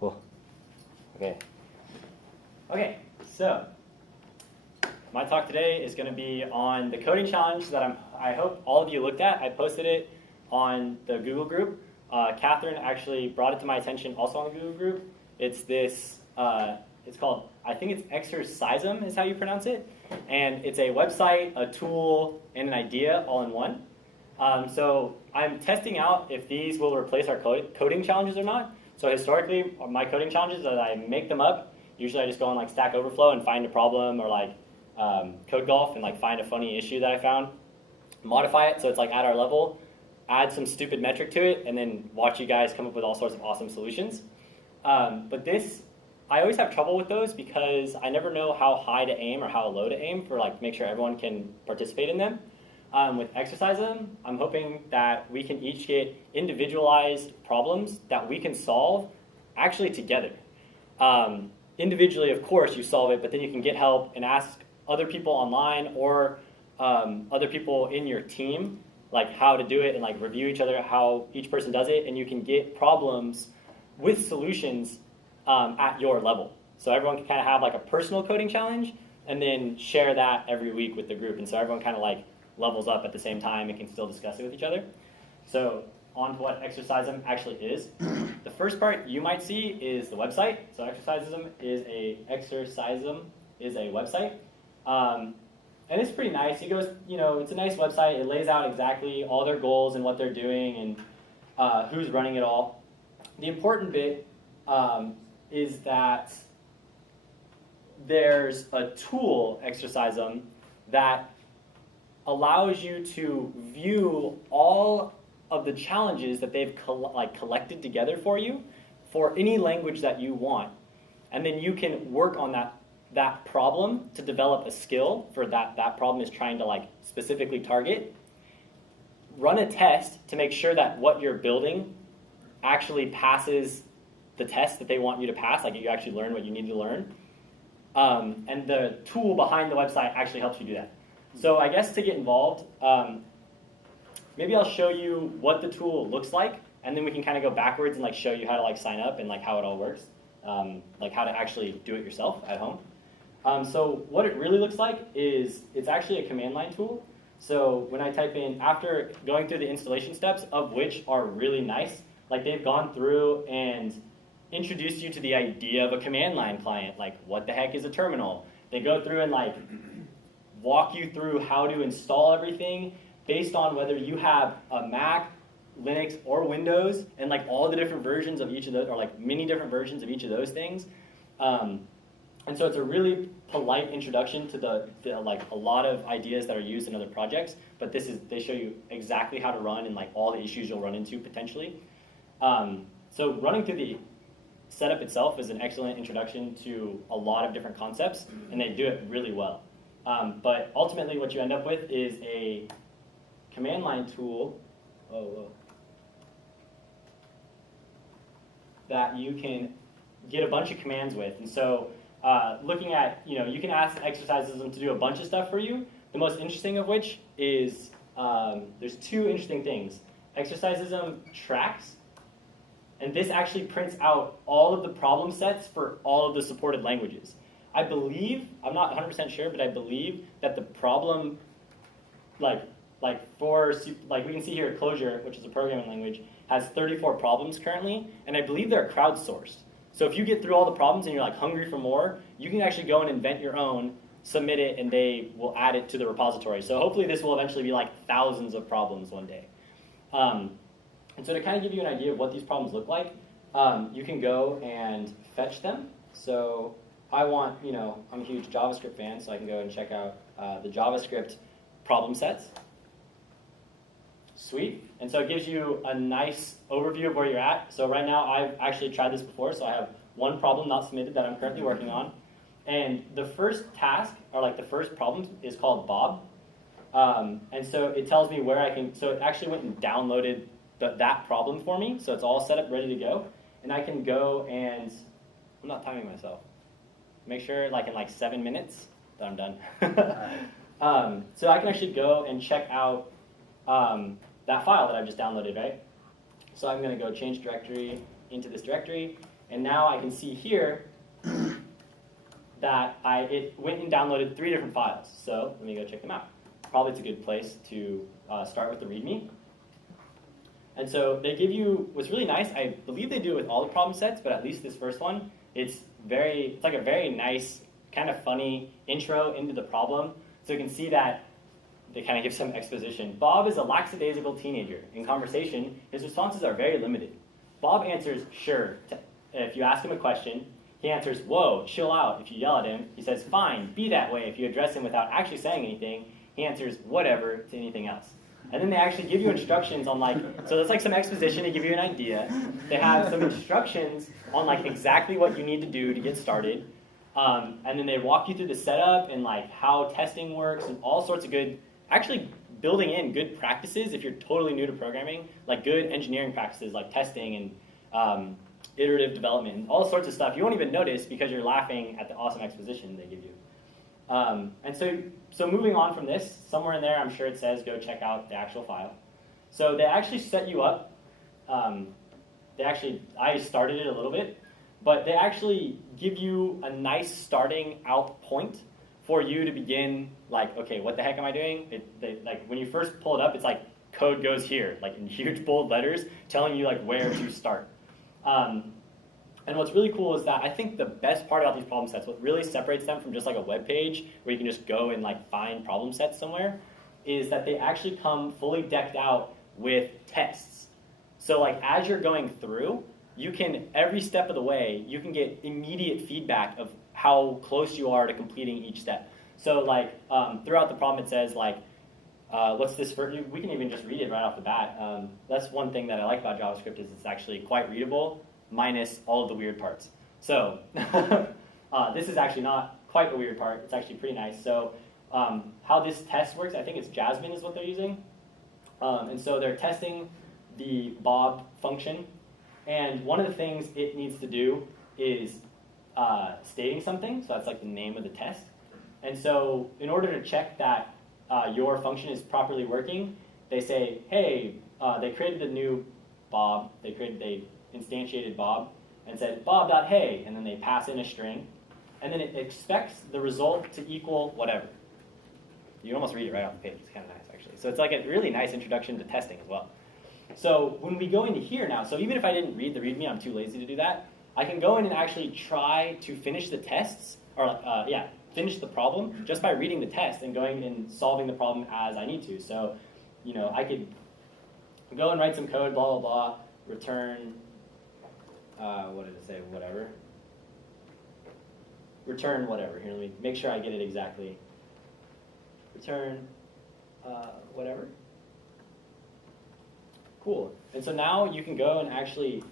Cool. Okay. Okay, so my talk today is going to be on the coding challenge that I hope all of you looked at. I posted it on the Google group. Catherine actually brought it to my attention also on the Google group. It's this, it's called, I think it's Exercism is how you pronounce it. And it's a website, a tool, and an idea all in one. So I'm testing out if these will replace our coding challenges or not. So historically, my coding challenges, as I make them up, usually I just go on like Stack Overflow and find a problem, or like Code Golf and like find a funny issue that I found, modify it so it's like at our level, add some stupid metric to it, and then watch you guys come up with all sorts of awesome solutions. But this, I always have trouble with those because I never know how high to aim or how low to aim for like make sure everyone can participate in them. With Exercism, I'm hoping that we can each get individualized problems that we can solve actually together. Individually, of course, you solve it, but then you can get help and ask other people online or other people in your team like how to do it and like review each other, how each person does it, and you can get problems with solutions at your level. So everyone can kind of have like a personal coding challenge and then share that every week with the group. And so everyone kind of like levels up at the same time and can still discuss it with each other. So on to what Exercism actually is. The first part you might see is the website. So Exercism is a website. And it's pretty nice. It goes, it's a nice website. It lays out exactly all their goals and what they're doing and who's running it all. The important bit is that there's a tool, Exercism, that allows you to view all of the challenges that they've collected together for you for any language that you want. And then you can work on that problem to develop a skill for that problem is trying to like specifically target. Run a test to make sure that what you're building actually passes the test that they want you to pass, like you actually learn what you need to learn. And the tool behind the website actually helps you do that. So I guess to get involved, maybe I'll show you what the tool looks like, and then we can kind of go backwards and like show you how to like sign up and like how it all works, like how to actually do it yourself at home. So what it really looks like is it's actually a command line tool. So when I type in, after going through the installation steps, of which are really nice, like they've gone through and introduced you to the idea of a command line client, like what the heck is a terminal? They go through and like walk you through how to install everything based on whether you have a Mac, Linux, or Windows, and like all the different versions of each of those, or like many different versions of each of those things. And so it's a really polite introduction to the like a lot of ideas that are used in other projects, but they show you exactly how to run and like all the issues you'll run into potentially. So running through the setup itself is an excellent introduction to a lot of different concepts, and they do it really well. But ultimately what you end up with is a command line tool that you can get a bunch of commands with. And so looking at, you can ask Exercisism to do a bunch of stuff for you. The most interesting of which is, there's two interesting things. Exercisism tracks, and this actually prints out all of the problem sets for all of the supported languages. I believe, I'm not 100% sure, but I believe that the problem, we can see here, Clojure, which is a programming language, has 34 problems currently, and I believe they're crowdsourced. So if you get through all the problems and you're like hungry for more, you can actually go and invent your own, submit it, and they will add it to the repository. So hopefully this will eventually be like thousands of problems one day. And so to kind of give you an idea of what these problems look like, you can go and fetch them. So I want, I'm a huge JavaScript fan, so I can go and check out the JavaScript problem sets. Sweet. And so it gives you a nice overview of where you're at. So right now, I've actually tried this before, so I have one problem not submitted that I'm currently working on. And the first task, or like the first problem, is called Bob. And so it tells me where I can, so it actually went and downloaded that problem for me. So it's all set up, ready to go. And I can go and, I'm not timing myself. Make sure like in like 7 minutes that I'm done. So I can actually go and check out that file that I've just downloaded, right? So I'm going to go change directory into this directory, And now I can see here that it went and downloaded 3 different files. So let me go check them out. Probably it's a good place to start with the README. And so they give you, what's really nice, I believe they do it with all the problem sets, but at least this first one, it's like a very nice, kind of funny intro into the problem. So you can see that they kind of give some exposition. Bob is a lackadaisical teenager. In conversation, his responses are very limited. Bob answers, sure, if you ask him a question. He answers, whoa, chill out if you yell at him. He says, fine, be that way if you address him without actually saying anything. He answers, whatever, to anything else. And then they actually give you instructions on so there's like some exposition to give you an idea. They have some instructions on like exactly what you need to do to get started. And then they walk you through the setup and like how testing works and all sorts of good, actually building in good practices if you're totally new to programming, like good engineering practices like testing and iterative development and all sorts of stuff you won't even notice because you're laughing at the awesome exposition they give you. And so moving on from this, somewhere in there I'm sure it says go check out the actual file. So they actually set you up, I started it a little bit, but they actually give you a nice starting out point for you to begin like, okay, what the heck am I doing? Like when you first pull it up, it's like code goes here, like in huge bold letters, telling you like where to start. And what's really cool is that I think the best part about these problem sets, what really separates them from just like a web page where you can just go and like find problem sets somewhere, is that they actually come fully decked out with tests. So like as you're going through, you can, every step of the way, you can get immediate feedback of how close you are to completing each step. So like throughout the problem it says like, what's this for? We can even just read it right off the bat. That's one thing that I like about JavaScript is it's actually quite readable, minus all of the weird parts. So this is actually not quite a weird part. It's actually pretty nice. So how this test works, I think it's Jasmine is what they're using. And so they're testing the Bob function. And one of the things it needs to do is stating something. So that's like the name of the test. And so in order to check that your function is properly working, they say, hey, they created a new Bob. They instantiated Bob and said Bob.hey, and then they pass in a string, and then it expects the result to equal whatever. You can almost read it right off the page. It's kind of nice, actually. So it's like a really nice introduction to testing as well. So when we go into here now, so even if I didn't read the README, I'm too lazy to do that, I can go in and actually try to finish the tests, or finish the problem just by reading the test and going and solving the problem as I need to. So, I could go and write some code, blah, blah, blah, return, what did it say, whatever. Return whatever. Here, let me make sure I get it exactly. Return whatever. Cool. And so now you can go and actually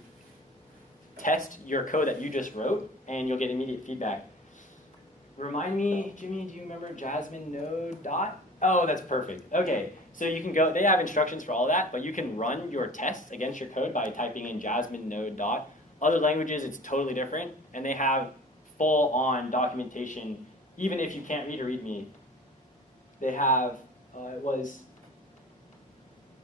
test your code that you just wrote, and you'll get immediate feedback. Remind me, Jimmy, do you remember Jasmine node dot? Oh, that's perfect. Okay, so you can go, they have instructions for all that, but you can run your tests against your code by typing in Jasmine node dot. Other languages, it's totally different, and they have full-on documentation, even if you can't read or README. They have,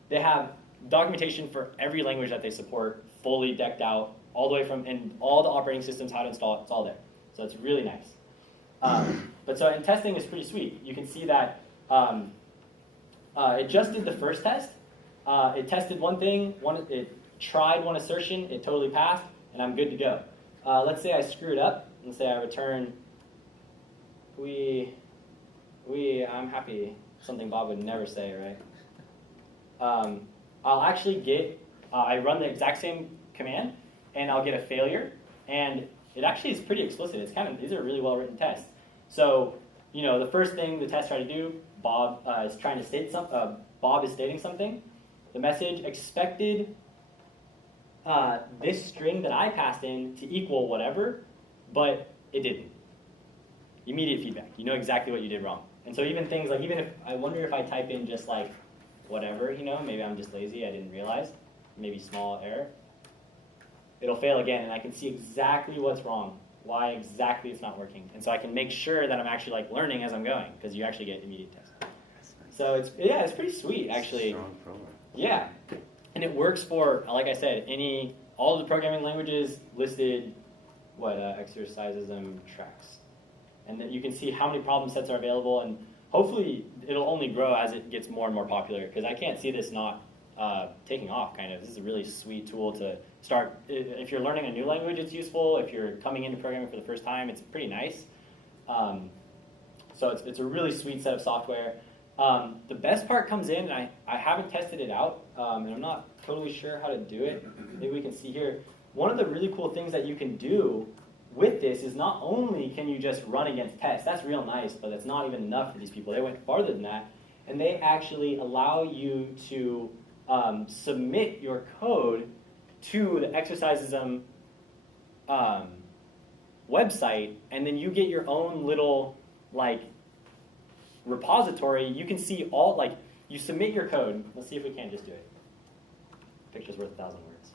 they have documentation for every language that they support, fully decked out, all the way from, and all the operating systems, how to install it, it's all there. So it's really nice. But so, and testing is pretty sweet. You can see that it just did the first test. It tested one thing, it tried one assertion, it totally passed, and I'm good to go. Let's say I screw it up. Let's say I return, I'm happy, something Bob would never say, right? I'll actually get, I run the exact same command, and I'll get a failure, and it actually is pretty explicit. It's these are really well-written tests. So, the first thing the test tried to do, Bob is trying to state something. Bob is stating something. The message expected this string that I passed in to equal whatever, but it didn't. Immediate feedback. You know exactly what you did wrong. And so even things like, even if, I wonder if I type in just like whatever, maybe I'm just lazy, I didn't realize, maybe small error, it'll fail again, and I can see exactly what's wrong, why exactly it's not working. And so I can make sure that I'm actually learning as I'm going, because you actually get immediate tests. So it's pretty sweet, actually. Strong program. Yeah, and it works for, like I said, all of the programming languages listed what exercisism tracks. And then you can see how many problem sets are available, and hopefully it'll only grow as it gets more and more popular, because I can't see this not taking off, kind of. This is a really sweet tool to start. If you're learning a new language, it's useful. If you're coming into programming for the first time, it's pretty nice. So it's a really sweet set of software. The best part comes in, and I haven't tested it out, and I'm not totally sure how to do it. Maybe we can see here. One of the really cool things that you can do with this is not only can you just run against tests, that's real nice, but that's not even enough for these people. They went farther than that, and they actually allow you to submit your code to the Exercisism website, and then you get your own little repository. You can see all, you submit your code. Let's see if we can just do it. Picture's worth 1,000 words.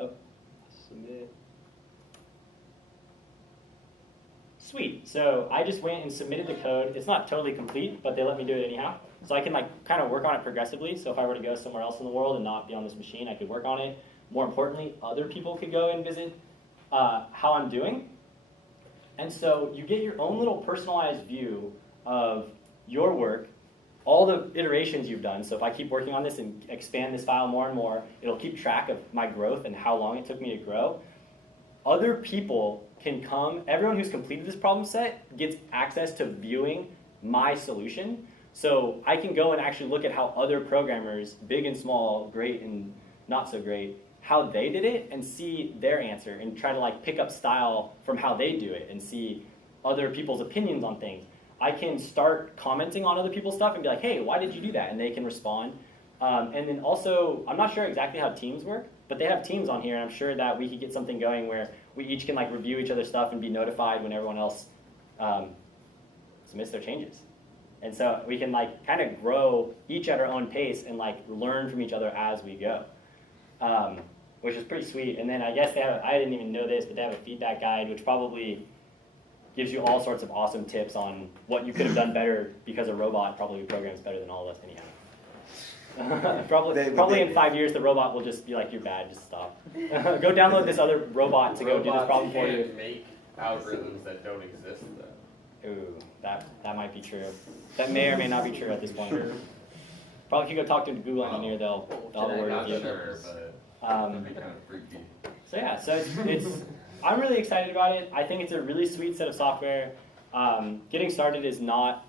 Oh, submit. Sweet. So I just went and submitted the code. It's not totally complete, but they let me do it anyhow. So I can kind of work on it progressively. So if I were to go somewhere else in the world and not be on this machine, I could work on it. More importantly, other people could go and visit how I'm doing. And so you get your own little personalized view of your work, all the iterations you've done. So if I keep working on this and expand this file more and more, it'll keep track of my growth and how long it took me to grow. Other people can come, everyone who's completed this problem set gets access to viewing my solution. So I can go and actually look at how other programmers, big and small, great and not so great, how they did it and see their answer and try to pick up style from how they do it and see other people's opinions on things. I can start commenting on other people's stuff and be like, hey, why did you do that? And they can respond. And then also, I'm not sure exactly how teams work, but they have teams on here, and I'm sure that we could get something going where we each can review each other's stuff and be notified when everyone else submits their changes. And so we can kind of grow each at our own pace and learn from each other as we go, which is pretty sweet. And then I guess they have, I didn't even know this, but they have a feedback guide, which probably gives you all sorts of awesome tips on what you could have done better, because a robot probably programs better than all of us anyhow. Probably in 5 years the robot will just be like, you're bad, just stop. Go download this other robot to go do this problem for you. Make algorithms that don't exist though. Ooh, that might be true. That may or may not be true at this point. Probably if you go talk to a Google engineer, they'll have a word with you. Sure, but that'd be kind of freaky. So yeah, so it's I'm really excited about it. I think it's a really sweet set of software. Getting started is not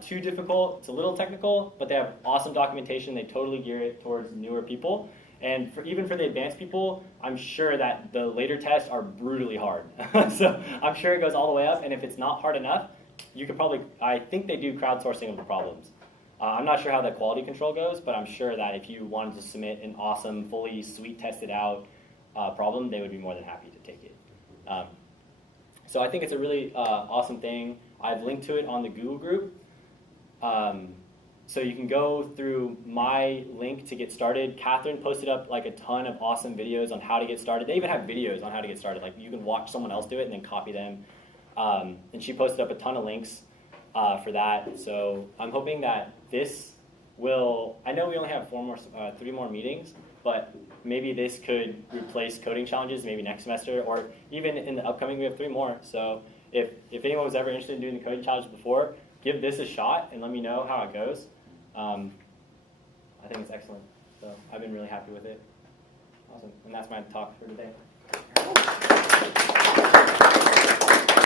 too difficult. It's a little technical, but they have awesome documentation. They totally gear it towards newer people. And even for the advanced people, I'm sure that the later tests are brutally hard. So I'm sure it goes all the way up, and if it's not hard enough, you could probably, I think they do crowdsourcing of the problems. I'm not sure how the quality control goes, but I'm sure that if you wanted to submit an awesome, fully sweet tested out problem, they would be more than happy to take it. So I think it's a really awesome thing. I've linked to it on the Google group. So you can go through my link to get started. Catherine posted up a ton of awesome videos on how to get started. They even have videos on how to get started. You can watch someone else do it and then copy them. And she posted up a ton of links for that. So I'm hoping that this will, I know we only have 3 more meetings, but maybe this could replace coding challenges maybe next semester, or even in the upcoming we have 3 more. So if anyone was ever interested in doing the coding challenge before, give this a shot and let me know how it goes. I think it's excellent. So I've been really happy with it. Awesome. And that's my talk for today.